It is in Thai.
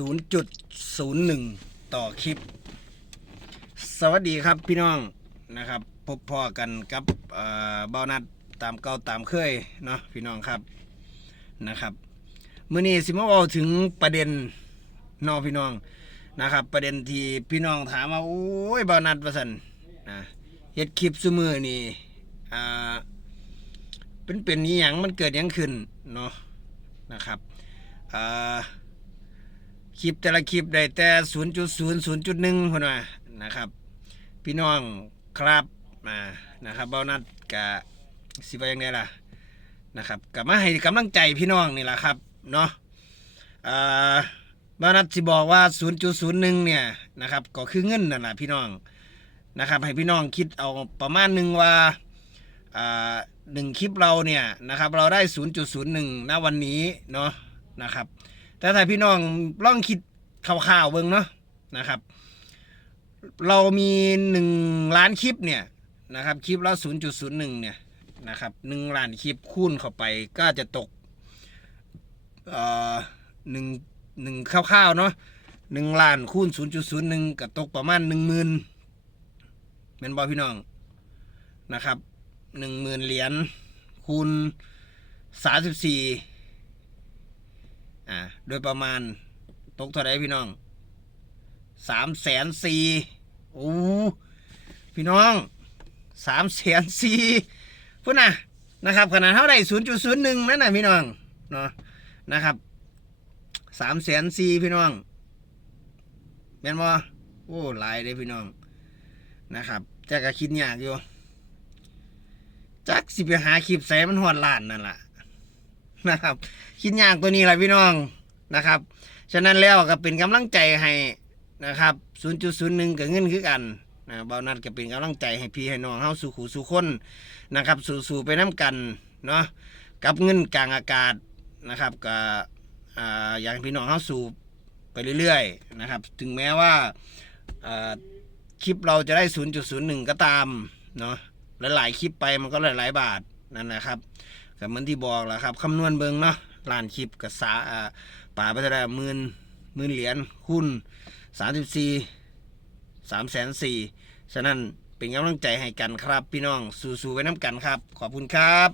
0.01 ต่อคลิป สวัสดีครับพี่น้องนะครับ พบพ่อกันกับเอ่อเบานัดตามเก่าตามเคยเนาะพี่น้องครับนะครับเมื้อนี้สิมาเว้าถึงประเด็นนอพี่น้องนะครับ ประเด็นที่พี่น้องถามว่าโอ้ยเบานัดว่าซั่นนะเฮ็ดคลิปซุมือนี่อ่าเป็นเป็นอีหยังมันเกิดยังขึ้นเนาะนะครับอ่า คลิปแต่ละคลิปได้แต่0.0 0.1คนว่านะครับ พี่น้องครับมานะครับเบ้านัดกะสิว่ายังไงล่ะนะครับกับมาให้กำลังใจพี่น้องนี่แหละครับเนาะอ่าเบ้านัดสิบอกว่า 0.01 เนี่ยนะครับก็คือเงินนั่นแหละพี่น้องนะครับให้พี่น้องคิดเอาประมาณหนึ่งว่าอ่าหนึ่งคลิปเราเนี่ยนะครับเราได้ 0.01ณวันนี้เนาะนะครับ แต่ถ้าพี่น้องลองคิดข่าวๆเบิ่งเนาะนะครับ เรามีหนึ่งล้านคลิปเนี่ยนะครับคลิปละศูนย์จุดศูนย์หนึ่งเนี่ยนะครับหนึ่งล้านคลิปคูณเข้าไปก็จะตกเอ่อหนึ่งหนึ่งคร่าวๆเนาะหนึ่งล้านคูณศูนย์จุดศูนย์หนึ่งก็ตกประมาณหนึ่งหมื่นเป็นบอพี่น้องนะครับหนึ่งหมื่นเหรียญคูณสามสิบสี่ อ่าโดยประมาณตกเท่าไรพี่น้องสามแสนสี่โอ้พี่น้องสามแสนสี่พุ่นนะนะครับขนาดเท่าไรศูนย์จุดศูนย์หนึ่งนั่นนะพี่น้องเนาะนะครับสามแสนสี่พี่น้องแม่นบ่โอ้หลายเลยพี่น้องนะครับแต่ก็คิดยากอยู่จักสิไปหาคลิปใส่มันหอดล้านนั่นแหละ นะครับ คิดยากตัวนี้แหละพี่น้องนะครับ ฉะนั้นแล้วก็เป็นกำลังใจให้นะครับ 0.01กับเงินคือกันนะเบานัดก็เป็นกำลังใจให้พี่ให้น้องเฮาสู่ขู่สู่คนนะครับ สู่ๆไปน้กันเนาะกับเงินกลางอากาศนะครับก็ออยากให้พี่น้องเฮาสู่ไปเรื่อยๆนะครับ ถึงแม้ว่าอ่าคลิปเราจะได้ 0.01 ก็ตามเนาะหลายๆคลิปไปมันก็หลาย ๆ บาทนั่นแหละครับ ก็เหมือนที่บอกแหละครับคำนวณเบิงเนาะล้านคลิปกับสาอ่าป่าพัท่าหมื่นหมื่นเหรียญคุณสามสิบสี่สามแสนสี่ฉะนั้นเป็นกำลังใจให้กันครับพี่น้องสู้ๆไว้น้ำกันครับ ขอบคุณครับ